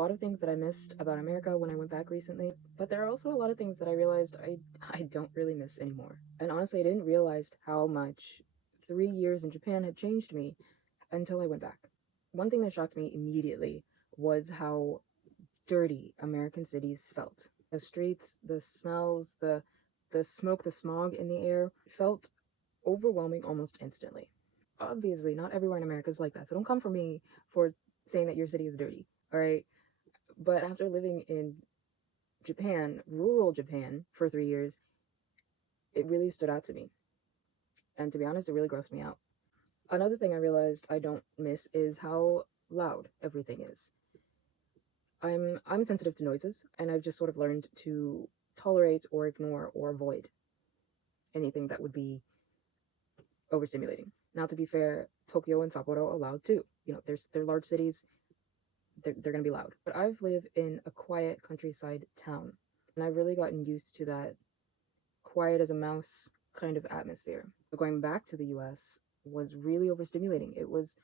lot of things that I missed about America when I went back recently, but there are also a lot of things that I realized I don't really miss anymore. And honestly, I didn't realize how much 3 years in Japan had changed me until I went back. One thing that shocked me immediately was how dirty American cities felt. The streets, the smells, the smoke, the smog in the air felt overwhelming almost instantly. Obviously, not everywhere in America is like that, so don't come for me for saying that your city is dirty, all right? But after living in Japan, rural Japan, for 3 years, it really stood out to me. And to be honest, it really grossed me out. Another thing I realized I don't miss is how loud everything is. I'm sensitive to noises, and I've just sort of learned to tolerate or ignore or avoid anything that would be overstimulating. Now, to be fair, Tokyo and Sapporo are loud too. You know, they're large cities. They're gonna be loud. But I've lived in a quiet countryside town, and I've really gotten used to that quiet as a mouse kind of atmosphere. But going back to the US was really overstimulating. It was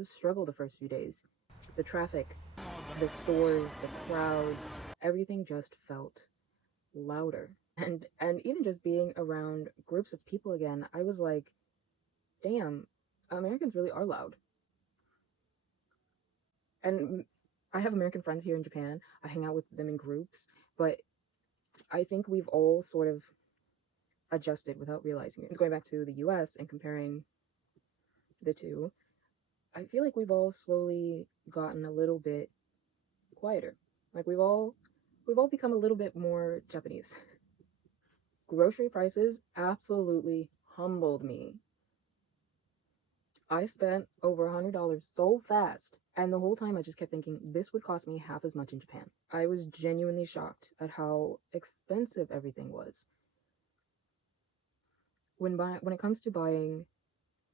a struggle the first few days. The traffic, the stores, the crowds, everything just felt louder. And even just being around groups of people again, I was like, damn, Americans really are loud. And I have American friends here in Japan. I hang out with them in groups, but I think we've all sort of adjusted without realizing it. Going back to the US and comparing the two, I feel like we've all slowly gotten a little bit quieter. Like we've all become a little bit more Japanese. Grocery prices absolutely humbled me. I spent over $100 so fast, and the whole time I just kept thinking this would cost me half as much in Japan. I was genuinely shocked at how expensive everything was. When it comes to buying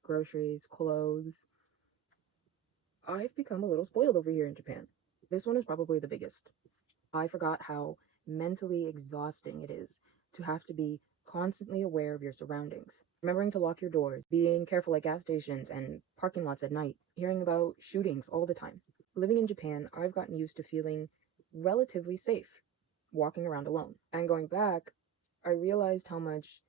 groceries, clothes, I've become a little spoiled over here in Japan. This one is probably the biggest. I forgot how mentally exhausting it is to have to be constantly aware of your surroundings, remembering to lock your doors, being careful at gas stations and parking lots at night, hearing about shootings all the time. Living in Japan, I've gotten used to feeling relatively safe walking around alone. And going back, I realized how much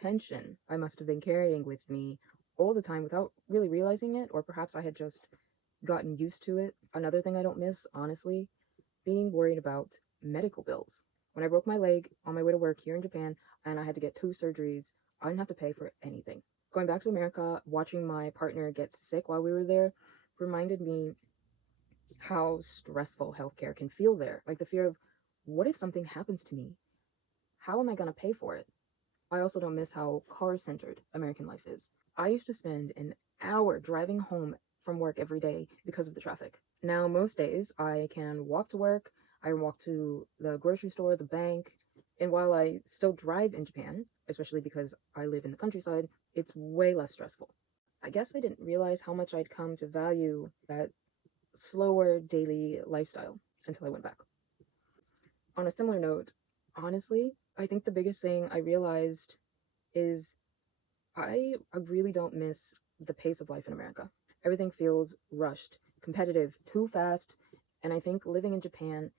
tension I must have been carrying with me all the time without really realizing it, or perhaps I had just gotten used to it. Another thing I don't miss, honestly, being worried about medical bills. When I broke my leg on my way to work here in Japan and I had to get 2 surgeries, I didn't have to pay for anything. Going back to America, watching my partner get sick while we were there reminded me how stressful healthcare can feel there. Like the fear of, what if something happens to me? How am I going to pay for it? I also don't miss how car-centered American life is. I used to spend an hour driving home from work every day because of the traffic. Now, most days, I can walk to work, I can walk to the grocery store, the bank, and while I still drive in Japan, especially because I live in the countryside, it's way less stressful. I guess I didn't realize how much I'd come to value that slower daily lifestyle until I went back. On a similar note, honestly, I think the biggest thing I realized is I really don't miss the pace of life in America. Everything feels rushed, competitive, too fast, and I think living in Japan,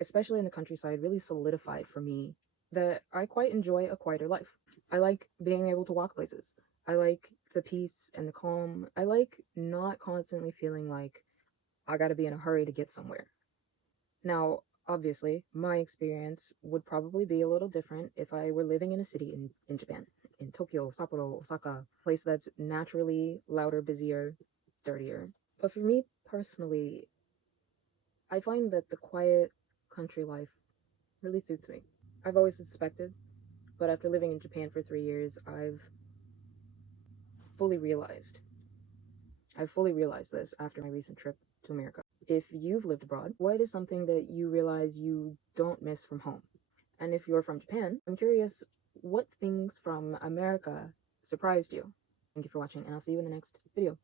especially in the countryside, really solidified for me that I quite enjoy a quieter life. I like being able to walk places. I like the peace and the calm. I like not constantly feeling like I gotta be in a hurry to get somewhere. Now, obviously, my experience would probably be a little different if I were living in a city in Japan, in Tokyo, Sapporo, Osaka, a place that's naturally louder, busier, dirtier. But for me personally, I find that the quiet country life really suits me. I've always suspected, but after living in Japan for 3 years, fully realized. I've fully realized this after my recent trip to America. If you've lived abroad, what is something that you realize you don't miss from home? And if you're from Japan, I'm curious what things from America surprised you. Thank you for watching, and I'll see you in the next video.